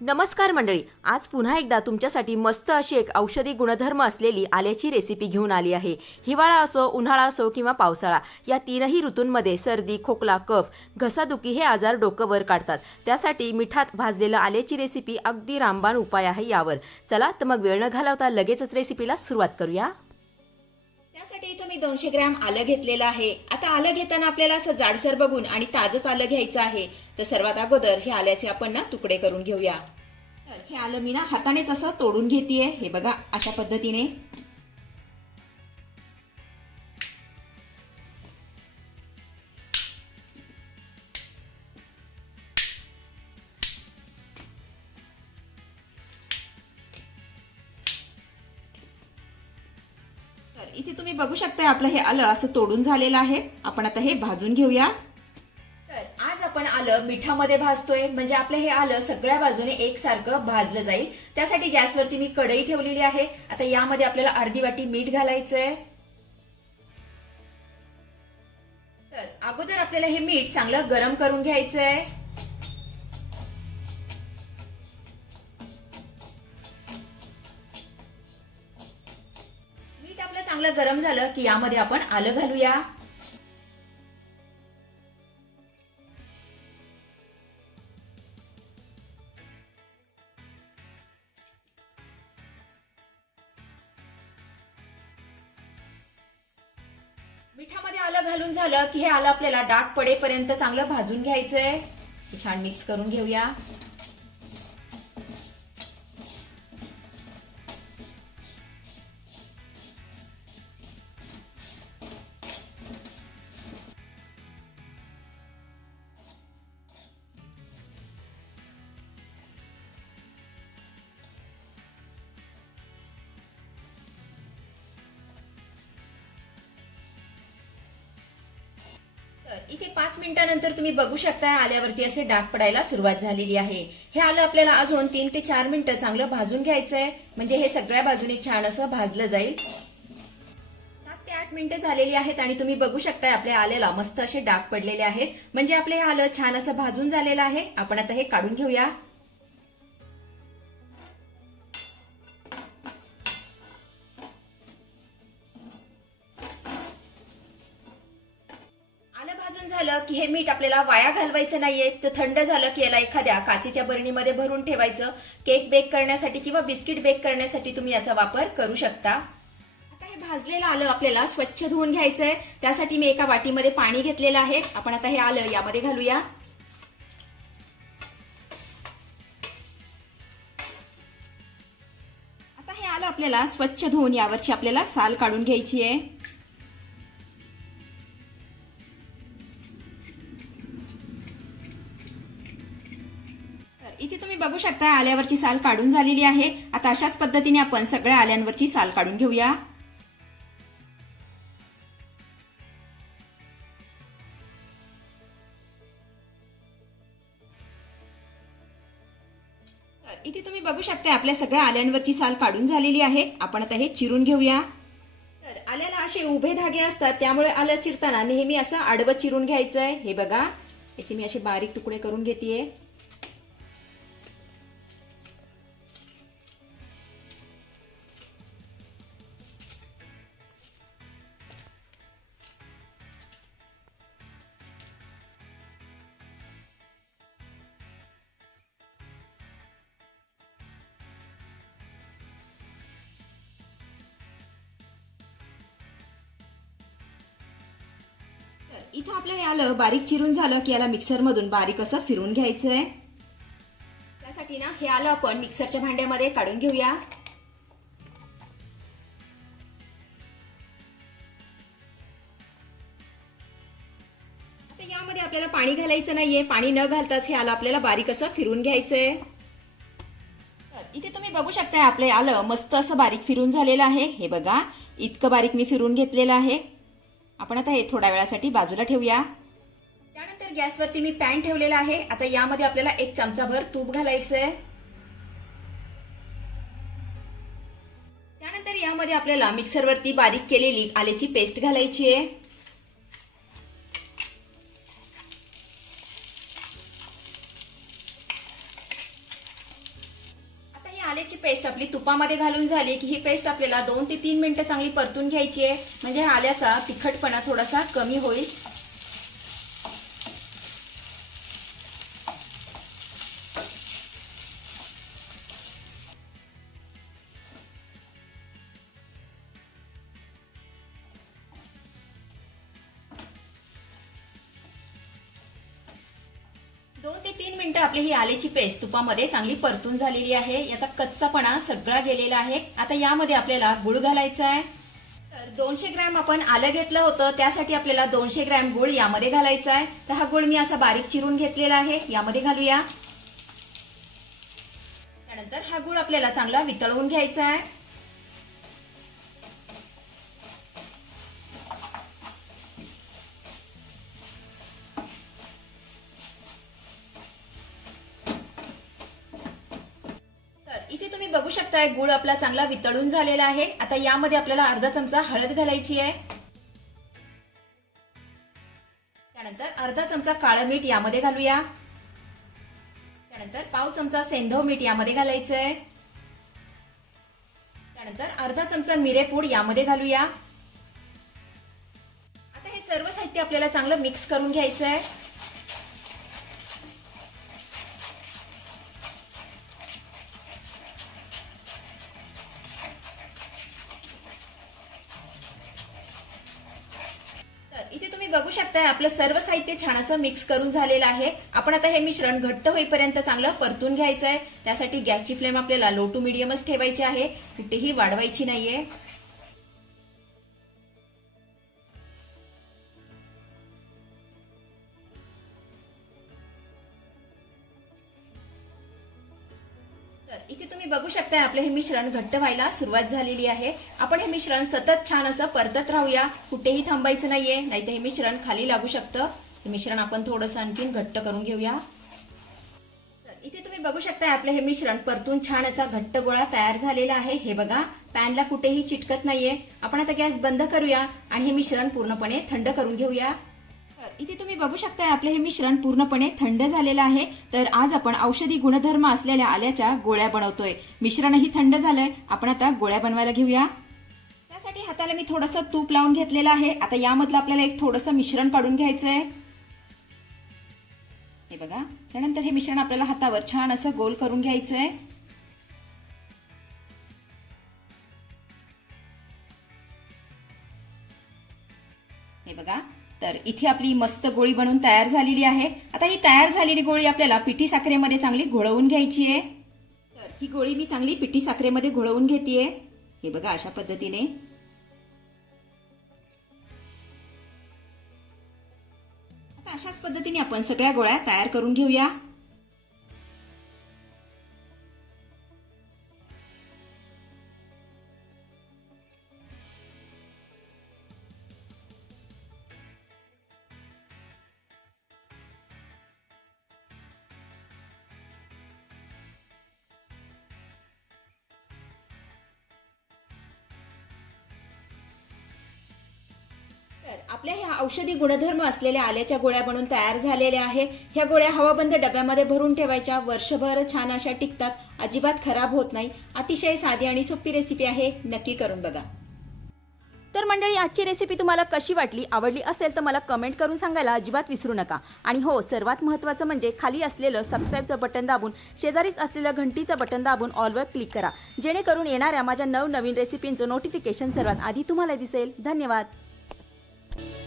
नमस्कार मंडळी आज पुन्हा एकदा तुमच्यासाठी मस्त अशी एक औषधी गुणधर्म असलेली आल्याची रेसिपी घेऊन आली आहे. हिवाळा असो उन्हाळा असो किंवा पावसाळा या तीनही ऋतूंमध्ये सर्दी खोकला कफ घसादुखी हे आजार डोकं वर काढतात. त्यासाठी मिठात भाजलेलं आल्याची रेसिपी अगदी रामबाण उपाय आहे यावर. चला तर मग वेळ न घालवता लगेचच रेसिपीला सुरुवात करूया. त्यासाठी इथं मी दोनशे ग्रॅम आलं घेतलेलं आहे. आता आलं घेताना आपल्याला असं जाडसर बघून आणि ताजंच आलं घ्यायचं आहे. तर सर्वात अगोदर हे आल्याचे आपण ना तुकडे करून घेऊया. तर हे आलं मी ना हातानेच असं तोडून घेतीये. हे बघा अशा पद्धतीने. इथे तुम्ही बघू शकता आपलं हे आलं असं तोडून झालेलं आहे. आपण आता हे भाजून घेऊया. तर आज आपण आलं मिठामध्ये भाजतोय. म्हणजे आपलं हे आलं सगळ्या बाजूने एकसारखं भाजलं जाईल. त्यासाठी गॅसवरती मी कढई ठेवलेली आहे. आता यामध्ये आपल्याला अर्धी वाटी मीठ घालायचंय. तर अगोदर आपल्याला हे मीठ चांगलं गरम करून घ्यायचंय. चांगलं गरम झालं की यामध्ये आपण आलं घालूया. मिठामध्ये आलं घालून झालं की हे आलं आपल्याला डाग पडेपर्यंत चांगलं भाजून घ्यायचंय. छान मिक्स करून घेऊया. तर इथे पाच मिनिटानंतर तुम्ही बघू शकता आल्यावरती असे डाग पडायला सुरुवात झालेली आहे. हे आलं आपल्याला अजून तीन ते चार मिनिटं चांगलं भाजून घ्यायचंय. म्हणजे हे सगळ्या बाजूने छान असं भाजलं जाईल. सात ते आठ मिनिटं झालेली आहेत आणि तुम्ही बघू शकताय आपल्या आल्याला मस्त असे डाग पडलेले आहेत. म्हणजे आपले हे आलं छान असं भाजून झालेलं आहे. आपण आता हे काढून घेऊया. भाजून झालं की हे मीठ आपल्याला वाया घालवायचं नाहीये. तर थंड झालं की याला एखाद्या काचेच्या बरणीमध्ये भरून ठेवायचं. केक बेक करण्यासाठी किंवा बिस्किट बेक करण्यासाठी तुम्ही याचा वापर करू शकता. आता हे भाजलेलं आलं आपल्याला स्वच्छ धुवून घ्यायचं आहे त्यासाठी मी एका वाटीमध्ये पाणी घेतलेलं आहे. आपण आता हे आलं यामध्ये घालूया. आता हे आलं आपल्याला स्वच्छ धुवून. यावरची आपल्याला साल काढून घ्यायची आहे. तुम्ही आल्यावरची साल काढून झालेली आहे? आता अशाच पद्धतीने आपण सगळ्या आल्यांवरची साल काढून घेऊया. इथे तुम्ही बघू शकता आपल्या सगळ्या आल्यांवरची साल काढून झालेली आहे. आपण आता हे चिरून घेऊया. तर आल्याला असे उभे धागे असतात त्यामुळे आलं चिरताना नेहमी असं आडवं चिरून घ्यायचंय. हे बघा याचे मी असे बारीक तुकडे करून घेतेय. इथं आपलं हे आलं बारीक चिरून झालं की याला मिक्सरमधून बारीक असं फिरून घ्यायचं आहे त्यासाठी ना हे आलं आपण मिक्सरच्या भांड्यामध्ये काढून घेऊया. आता यामध्ये आपल्याला पाणी घालायचं नाहीये. पाणी न घालताच हे आलं आपल्याला बारीक असं फिरून घ्यायचंय. तर इथे तुम्ही बघू शकताय आपलं आलं मस्त असं बारीक फिरून झालेलं आहे. हे बघा इतकं बारीक मी फिरून घेतलेलं आहे. आपण आता हे थोड्या वेळासाठी बाजूला ठेवूया. त्यानंतर गॅसवरती मी पॅन ठेवलेला आहे. आता यामध्ये आपल्याला एक चमचाभर तूप घालायचंय. त्यानंतर यामध्ये आपल्याला मिक्सरवरती बारीक केलेली आल्याची पेस्ट घालायची आहे. आपली तुपामध्ये घालून झाली की ही पेस्ट आपल्याला दोन ते तीन मिनटं चांगली परतून घ्यायची आहे. म्हणजे आल्याचा तिखटपणा थोडासा कमी होईल. दोन ते तीन मिनिटं आपली ही आल्याची पेस्ट तुपामध्ये चांगली परतून झालेली आहे. याचा कच्चापणा सगळा गेलेला आहे. आता यामध्ये आपल्याला गुळ घालायचा आहे. तर दोनशे ग्रॅम आपण आलं घेतलं होतं. त्यासाठी आपल्याला दोनशे ग्रॅम गुळ यामध्ये घालायचा आहे. तर हा गुळ मी असा बारीक चिरून घेतलेला आहे. यामध्ये घालूया. त्यानंतर हा गुळ आपल्याला चांगला वितळवून घ्यायचा आहे. इथे तुम्ही बघू शकताय गुळ आपला चांगला वितळून झालेला आहे. आता यामध्ये आपल्याला अर्धा चमचा हळद घालायची आहे. त्यानंतर अर्धा चमचा काळं मीठ यामध्ये घालूया. त्यानंतर पाव चमचा सेंधव मीठ यामध्ये घालायचं आहे त्यानंतर अर्धा चमचा मिरेपूड यामध्ये घालूया. आता हे सर्व साहित्य आपल्याला चांगलं मिक्स करून घ्यायचं आहे तुम्ही बघू शकताय आपलं सर्व साहित्य छान असं मिक्स करून झालेलं आहे. आपण आता हे मिश्रण घट्ट होईपर्यंत चांगलं परतून घ्यायचं आहे त्यासाठी गॅसची फ्लेम आपल्याला लो टू मिडियमच ठेवायची आहे. कुठेही वाढवायची नाहीये. तुम्ही बघू शकताय आपलं हे मिश्रण घट्ट व्हायला सुरुवात झालेली आहे. आपण हे मिश्रण सतत छान असं परतत राहूया. कुठेही थांबायचं नाहीये नाही तर हे मिश्रण खाली लागू शकतं. हे मिश्रण आपण थोडंसं आणखीन घट्ट करून घेऊया. इथे तुम्ही बघू शकताय आपलं हे मिश्रण परतून छान याचा घट्ट गोळा तयार झालेला आहे. हे बघा पॅनला कुठेही चिटकत नाहीये. आपण आता गॅस बंद करूया आणि हे मिश्रण पूर्णपणे थंड करून घेऊया. इथे तुम्ही बघू शकता आपले हे मिश्रण पूर्णपणे थंड झालेलं आहे. तर आज आपण औषधी गुणधर्म असलेल्या आल्याच्या गोळ्या बनवतोय. मिश्रणही थंड झालंय. आपण आता गोळ्या बनवायला घेऊया. त्यासाठी हाताला मी थोडंसं तूप लावून घेतलेलं आहे. आता यामधलं आपल्याला एक थोडंसं मिश्रण काढून घ्यायचं आहे हे बघा. त्यानंतर हे मिश्रण आपल्याला हातावर छान असं गोल करून घ्यायचं आहे इथे आपली मस्त गोळी बनवून तयार झालेली आहे. आता ही तयार झालेली गोळी आपल्याला पिठी साखरेमध्ये चांगली घोळवून घ्यायची आहे. तर ही गोळी मी चांगली पिठी साखरेमध्ये घोळवून घेते हे बघा अशा पद्धतीने. आता अशाच पद्धतीने आपण सगळ्या गोळ्या तयार करून घेऊया. तर आपल्या ह्या औषधी गुणधर्म असलेल्या आल्याच्या गोळ्या बनून तयार झालेल्या आहे ह्या गोळ्या हवाबंद डब्यामध्ये भरून ठेवायच्या. वर्षभर छान अशा टिकतात. अजिबात खराब होत नाही. अतिशय साधी आणि सोपी रेसिपी आहे. नक्की करून बघा. तर मंडळी आजची रेसिपी तुम्हाला कशी वाटली आवडली असेल तर मला कमेंट करून सांगायला अजिबात विसरू नका. आणि हो सर्वात महत्त्वाचं म्हणजे खाली असलेलं सबस्क्राईबचं बटन दाबून शेजारीच असलेलं घंटीचं बटन दाबून ऑलवर क्लिक करा. जेणेकरून येणाऱ्या माझ्या नवनवीन रेसिपींचं नोटिफिकेशन सर्वात आधी तुम्हाला दिसेल. धन्यवाद. you